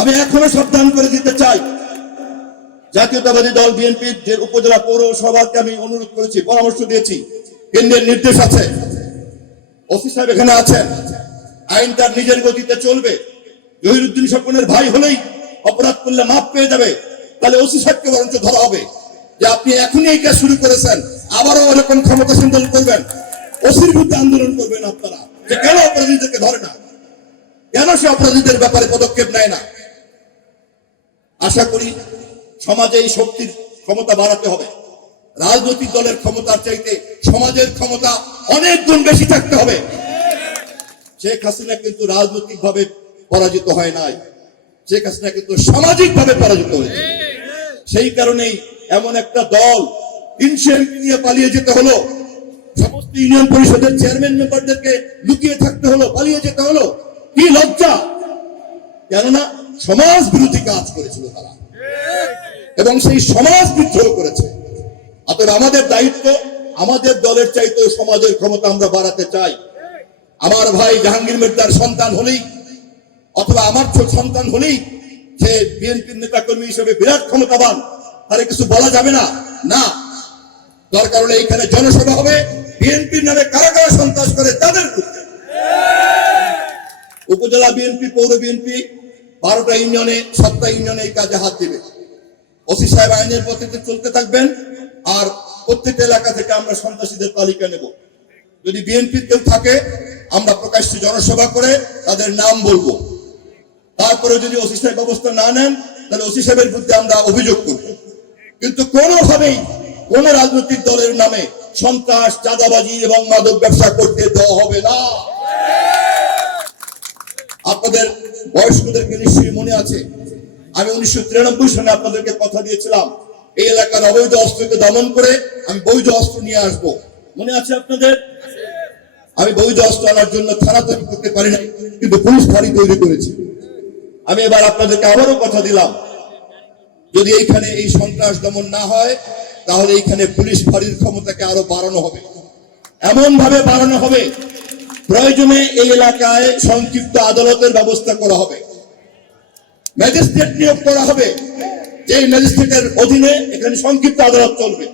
আমি এখনও সাবধান করে দিতে চাই। জাতীয়তাবাদী দল বিএনপির যে উপজেলা পৌরসভাকে আমি অনুরোধ করেছি, পরামর্শ দিয়েছি। কেন্দ্রের নির্দেশ আছে। ওসি সাহেব এখানে আছেন। আইন তার নিজের গতিতে চলবে। জহিরুদ্দিন স্বপনের ভাই হলেই অপরাধ করলে মাপ পেয়ে যাবে। তাহলে ওসি সাহেবকে বরঞ্চ ধরা হবে যে আপনি এখনই এই কাজ শুরু করেছেন। আবারও এরকম ক্ষমতা সন্ধান করবেন। ওসির বিরুদ্ধে আন্দোলন করবেন আপনারা। যে কেন অপরাধীদেরকে ধরে না? কেন সে অপরাধীদের ব্যাপারে পদক্ষেপ নেয় না? আশা করি সমাজে এই শক্তির ক্ষমতা বাড়াতে হবে। রাজনৈতিক দলের ক্ষমতার চাইতে সমাজের ক্ষমতা অনেক গুণ বেশি থাকতে হবে। শেখ হাসিনা কিন্তু রাজনৈতিক ভাবে পরাজিত হয় নাই। শেখ হাসিনা কিন্তু সামাজিক ভাবে পরাজিত হয়েছে। সেই কারণেই এমন একটা দল এমপি নিয়ে পালিয়ে যেতে হলো। সমস্ত ইউনিয়ন পরিষদের চেয়ারম্যান মেম্বারদেরকে লুকিয়ে থাকতে হলো, পালিয়ে যেতে হলো। কি লজ্জা! কেননা সমাজ বিরোধী কাজ করেছিল তারা। এবং সেই সমাজ বিদ্রোহ করেছে। অতএব আমাদের দায়িত্ব, আমাদের দলের চাইতে সমাজের ক্ষমতা আমরা বাড়াতে চাই। আমার ভাই জাহাঙ্গীর মির্জার সন্তান হলেই, অথবা আমার সন্তান হলেই, সে বিএনপির নেতা কর্মী হিসেবে বিরাট ক্ষমতাবান তারে কিছু বলা যাবে না? না। দরকার হলে এইখানে জনসভা হবে। বিএনপির নামে কারা কারা সন্ত্রাস করে তাদের উপজেলা বিএনপি, পৌর বিএনপি বারোটা ইউনিয়নে, সাতটা ইউনিয়নে এই কাজে হাত দিবে। ওসি সাহেব আইনের পদ্ধতিতে চলতে থাকবেন, আর প্রত্যেকটা এলাকা থেকে আমরা সন্ত্রাসীদের তালিকা নেব। যদি বিএনপির কেউ থাকে, আমরা প্রকাশ্যে জনসভা করে তাদের নাম বলব। তারপরে যদি ওসি সাহেব ব্যবস্থা না নেন, তাহলে ওসি সাহেবের বিরুদ্ধে আমরা অভিযোগ করব। কিন্তু কোনোভাবেই কোন রাজনৈতিক দলের নামে সন্ত্রাস, চাঁদাবাজি এবং মাদক ব্যবসা করতে দেওয়া হবে না। আপনাদের বয়স্কদেরকে নিশ্চয়ই মনে আছে? আমি উনিশশো তিরানব্বই সালে আপনাদেরকে কথা দিয়েছিলাম, এই এলাকার অবৈধ অস্ত্রকে দমন করে আমি বৈধ অস্ত্র নিয়ে আসব। মনে আছে আপনাদের? আমি বৈধ অস্ত্র আনার জন্য থানা তৈরি করতে পারি না কিন্তু পুলিশ ফাঁড়ি তৈরি করেছি। আমি এবার আপনাদেরকে আবারও কথা দিলাম, যদি এইখানে এই সন্ত্রাস দমন না হয়, তাহলে এইখানে পুলিশ ফাঁড়ির ক্ষমতাকে আরও বাড়ানো হবে। এমন ভাবে বাড়ানো হবে প্রয়োজনে এই এলাকায় সংক্ষিপ্ত আদালতের ব্যবস্থা করা হবে। ম্যাজিস্ট্রেট নিয়োগ করা হবে। যে ম্যাজিস্ট্রেটের অধীনে এখানে সংক্ষিপ্ত আদালত চলবে।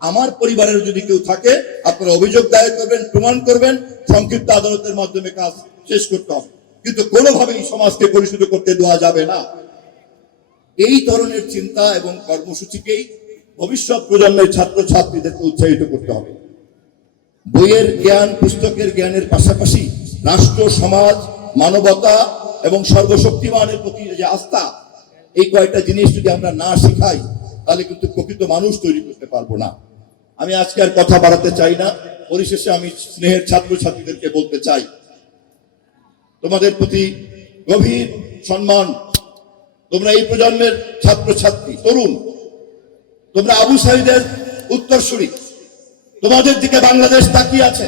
আমার পরিবারের যদি কেউ থাকে, আপনারা অভিযোগ দায়ের করবেন, প্রমাণ করবেন, সংক্ষিপ্ত আদালতের মাধ্যমে কাজ শেষ করতে হবে। কিন্তু কোনোভাবেই সমাজকে পরিশুদ্ধ করতে দেওয়া যাবে না। এই ধরনের চিন্তা এবং কর্মসূচিকেই ভবিষ্যৎ প্রজন্মের ছাত্র ছাত্রীদেরকে উৎসাহিত করতে হবে। বইয়ের জ্ঞান, পুস্তকের জ্ঞানের পাশাপাশি রাষ্ট্র, সমাজ, মানবতা এবং সর্বশক্তিমানের প্রতি যে আস্থা, এই কয়েকটা জিনিস যদি আমরা না শিখাই, তাহলে কিন্তু প্রকৃত মানুষ তৈরি করতে পারব না। আমি আজকে আর কথা বাড়াতে চাই না। পরিশেষে আমি স্নেহের ছাত্র ছাত্রীদেরকে বলতে চাই, তোমাদের প্রতি গভীর সম্মান। তোমরা এই প্রজন্মের ছাত্র ছাত্রী তরুণ, তোমরা আবু সাইদের উত্তরসূরি। তোমাদের দিকে বাংলাদেশ তাকিয়ে আছে।